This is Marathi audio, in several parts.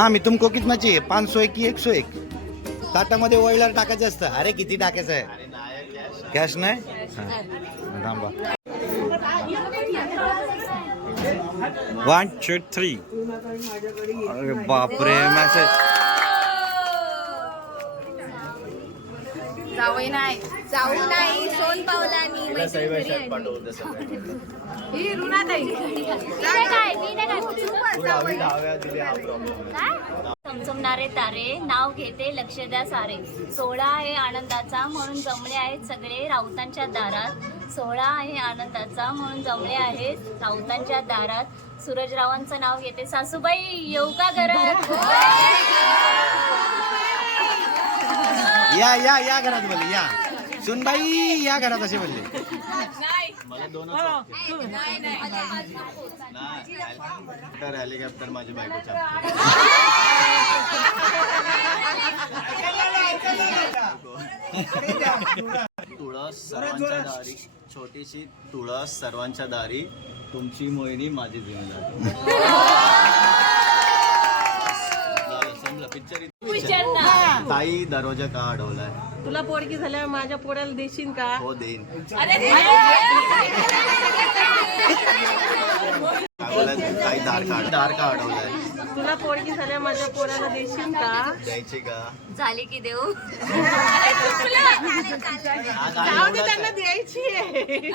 मामी तुमको कितना चाहिए 500 की 101 ताटामध्ये ऑइलर टाकायचं असतं. अरे किती टाकायचं आहे? कॅश नाही. थांबा 1 2 3. अरे बापरे मेसेज. जाऊ नाही सोन पावलानी ही रुणाताई चमचमणारे तारे नाव घेते लक्ष द्या सारे. सोहळा आहे आनंदाचा म्हणून जमले आहेत सगळे राऊतांच्या दारात. सोहळा आहे आनंदाचा म्हणून जमले आहेत राऊतांच्या दारात. सूरजरावांचं नाव घेते सासूबाई येऊ का घरात. या घरात बोलले. या सुनबाई या घरात असे बोलले. हेलिकॉप्टर माझी बायकोच्या तुळस सर्वांच्या दारी छोटीशी तुळस सर्वांच्या दारी तुमची मोहिनी माझी जिम्मेदारी. पिक्चर ताई दरवाजा का अडवलाय. तुला पोरगी झाल्यावर माझ्या पोराला देशील का. हो देईन. ताई दार का अडवलाय. तुला पोरगी झाल्यावर माझ्या पोराला देशील का. द्यायची का. झाली की देऊ. जाऊ दे त्यांना द्यायची आहे.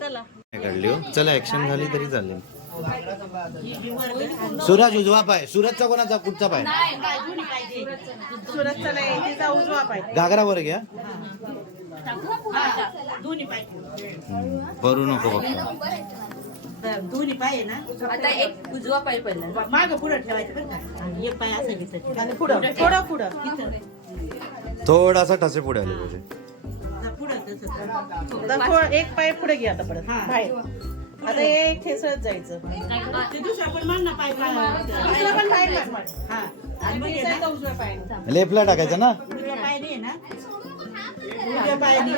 चला काढली हो. चला ऍक्शन झाली तरी चालेल. सूरज उजवा पाय. सूरजचा कोणाचा कुठचा पाय. सुरतचा नाही तिचा उजवा पाय. घागरा वर घ्या. भरू नको बघा. दोन्ही पाय ना. आता एक उजवा पाय पहिला माग पुढं ठेवायचं बरं का. एक पाय असं दिसायचं पुढं थोडं पुढं थोडासा ठसे पुढे आले पाहिजे. पुढं एक पाय पुढे घ्या आता परत बाहेर. आता एक ठेसळत जायचं. दुसरा पण मान ना पाय. दुसरा पण पाय मान. हा आणि मग याचा उजवा पाय. लेफ्टला टाकायचं ना. उजवा पाय नाही ना. उजव्या पायाने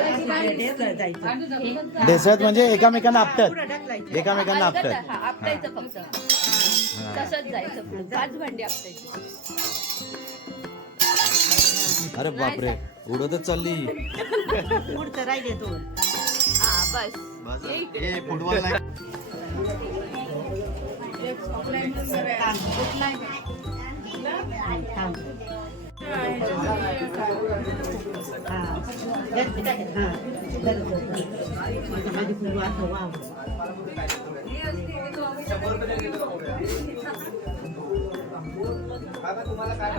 ठेसळत जायचं. ढेसळत म्हणजे एकामेकांना आपटत. पुढं ढकलायचं. एकामेकांना आपटत. आपटायचं फक्त तसंच जायचं पुढे. 5 भांडी आपटायची. अरे बापरे उडतच चालली. पुढचं राहिले तो. हा बस बस हे फुटबॉल नाही. तुम्हाला काय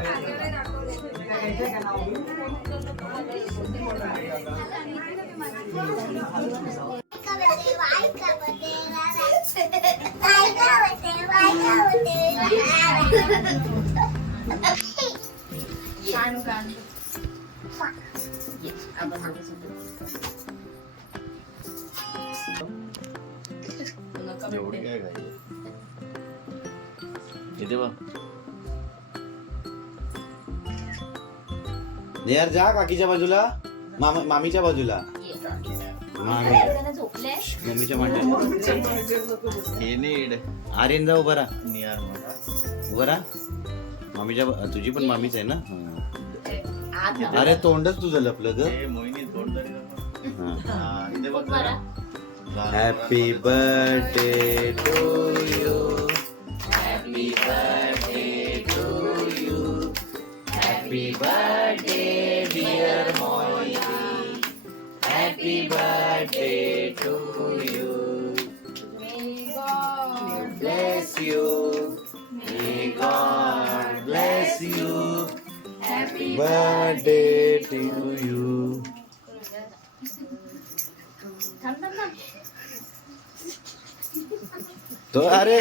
एवढी काय घाई इथे बघ. यार जा काकीच्या बाजूला. मामीच्या बाजूला. मम्मीच्या मांड्यात. हे नीड आर्यन जा उभा राहा. नियर उभा राहा. मामीच्या तुझी पण मामीच आहे ना. अरे तोंडच तुझं लपलं ग. हे मोहिनी तोंड तरी इथे बघ. Happy birthday to you. Happy birthday to you. Happy birthday dear Mohini. Happy birthday to you. Bless you. May God bless you. Happy birthday to you. तो अरे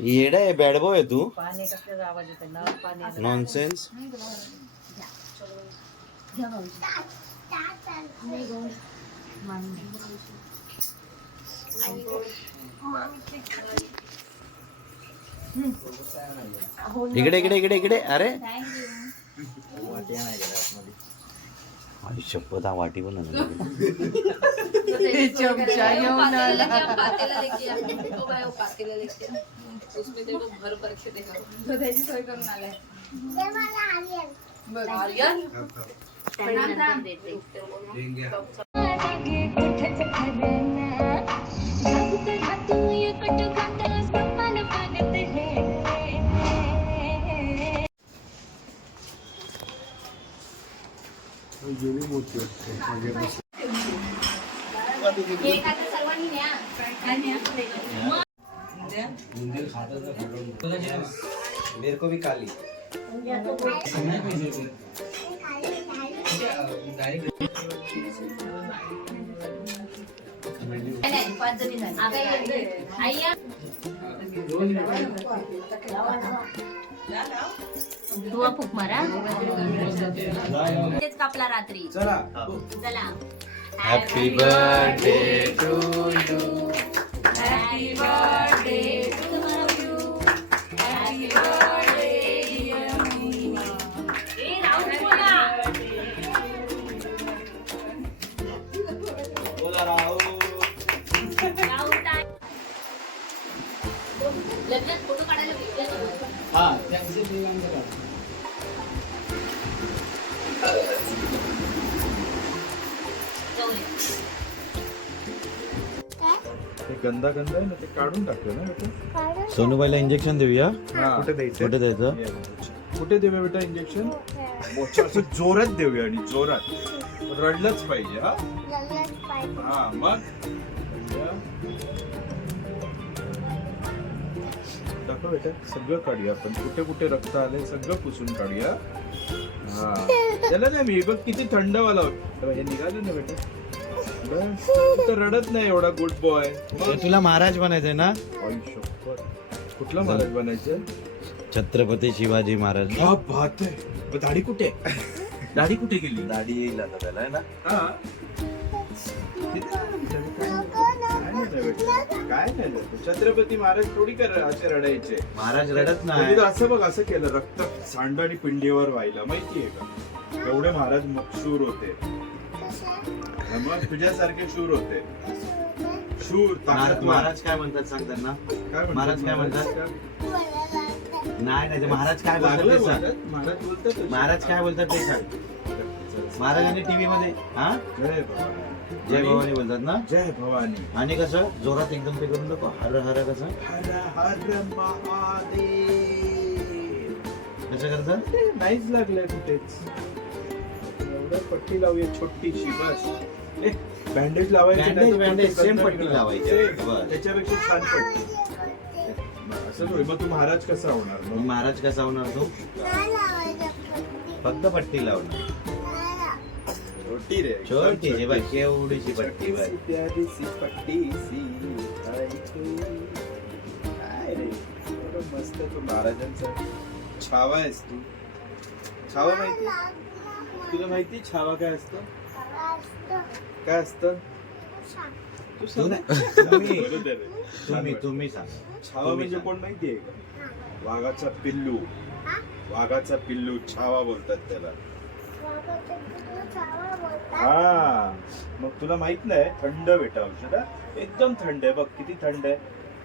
येडा आहे. बॅड बॉय आहे तू. नॉनसेन्स. इकडे इकडे इकडे इकडे. अरे आणि शपथ हा वाटी पण आणली. चमचा घेऊन आला. तो त्याची सोय करून आलाय. सर्वांनी न्या. मेरे को भी काली. नाही, 5 जणी झाले. आई या. तू फूक मारा. तेच कापला रात्री. चला. चला. Happy birthday to you. Happy birthday to you. Happy birthday ए राहुल बोला. राहुल ताई. लग्नात फोटो काढायला भेटले. गंदा गंदा आहे ना ते काढून टाकलं ना बेटा. सोनूबाईला इंजेक्शन देऊया. कुठे द्यायचं कुठे द्यायचं? कुठे देऊया बेटा इंजेक्शन? मोठं असं जोरात देऊया आणि जोरात रडलंच पाहिजे. हा हा मग दाखव बेटा. सगळं काढूया आपण. कुठे कुठे रक्त आलंय सगळं पुसून काढूया. हा त्याला नाही मी बघ किती थंडवाला होतं. हे निघालं ना बेटा. बस. तू तर रडत नाही एवढा गुड बॉय. तुला महाराज बनायचंय ना? कुठला महाराज बनायचं? छत्रपती शिवाजी महाराज. क्या बात आहे. दाढी कुठे? दाढी कुठे गेली? दाढी येईल आता त्याला आहे ना. हा. काय नाही छत्रपती महाराज थोडी कर असे रडायचे. महाराज रडत कधी नाही. तर असं बघ असं केलं रक्त सांड आणि पिंडीवर व्हायला माहितीये का? एवढे महाराज शूर होते. मग तुझ्यासारखे शूर होते. शूर ताकदवान. महाराज काय म्हणतात सांग त्यांना. काय महाराज काय म्हणतात? नाही नाही ते महाराज काय बोलतात लागलं ते सांग. महाराज बोलतात. महाराज काय बोलतात ते सांग. महाराजांनी टीव्ही मध्ये हा जय भवानी. जय भवानी बोलतात ना. जय भवानी. आणि कसं जोरात एकदम ते करून नको. हर हर कसं हर हर महादेव. कसं करतात? नाहीच लागलं कुठेच. एवढं पट्टी लावूया छोटीशी बस. बँडेज लावायची नाही तर बँडेज सेम फक्त पट्टी लावायची. सेम. बस. त्याच्यापेक्षा छान पट्टी. असं थोडी. मग तू महाराज कसा होणार मग मग? महाराज कसा होणार तू? फक्त पट्टी लावणार. छोटी रे. छोटीशी बाई केवढीशी पट्टी बाई. प्यारीसी पट्टीसी. काय रे एवढं मस्त तू महाराजांचा छावा आहेस तू. छावा माहिती? तुला माहिती छावा काय असतं? काय असतं? तू तू सांग. नाही. बोलू दे रे. तुम्ही सांग. छावा म्हणजे कोण माहितीये का? वाघाचा पिल्लू. वाघाचा पिल्लू छावा बोलतात त्याला. हा मग तुला माहित नाही थंड बेटा औषध. एकदम थंड आहे बघ किती थंड आहे.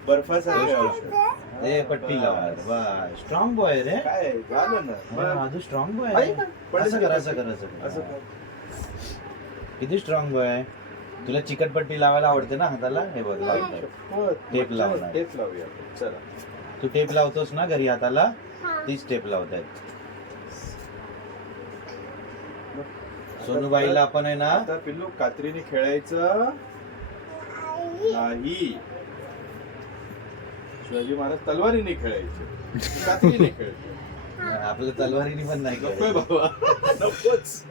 बर्फासारखे औषध. ए पट्टी लावणार. वा स्ट्रॉंग बॉय रे. काय झालं ना मग. अजून स्ट्रॉंग बॉय. आई, पण असं कर असं कर असं असं कर. कर. किती स्ट्रॉंग बॉय. तुला चिकट पट्टी लावायला आवडते ना हाताला. हे बघ लावतो. शपथ. टेप लावणार. टेप लावूया आपण. चला. तू टेप लावतोस ना घरी हाताला. तीच टेप लावतायत. सोनूबाईला आपण आहे ना. आता पिल्लू कात्रीने खेळायचं नाही. शिवाजी महाराज तलवारीने खेळायचे. कात्रीने खेळायचे. आपलं तलवारीने पण नाही नकोय करायचं. बाबा नकोच.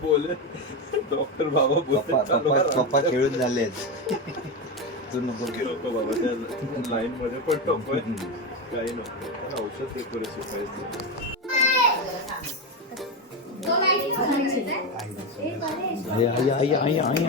बोल डॉक्टर बाबा पप्पा खेळून झाले. तू नको खेळ. नको बाबा त्या लाईन मध्ये पण नकोय. काही नको. त्याला औषध देतो रे शिकायचं. आई आई आई आई आई.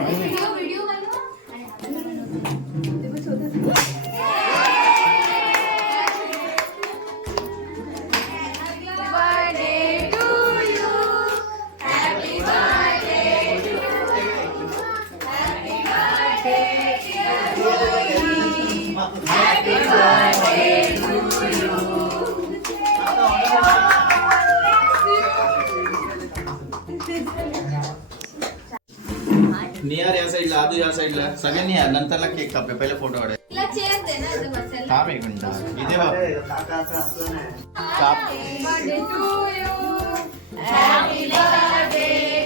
साईडला आदू या साईडला सगळ्यांनी या नंतरला केक कापे पहिले फोटो काढाय तिला चेअर दे ना इथं बसायला. थांब एक मिनिट इथे बघ काप Happy birthday to you. Happy birthday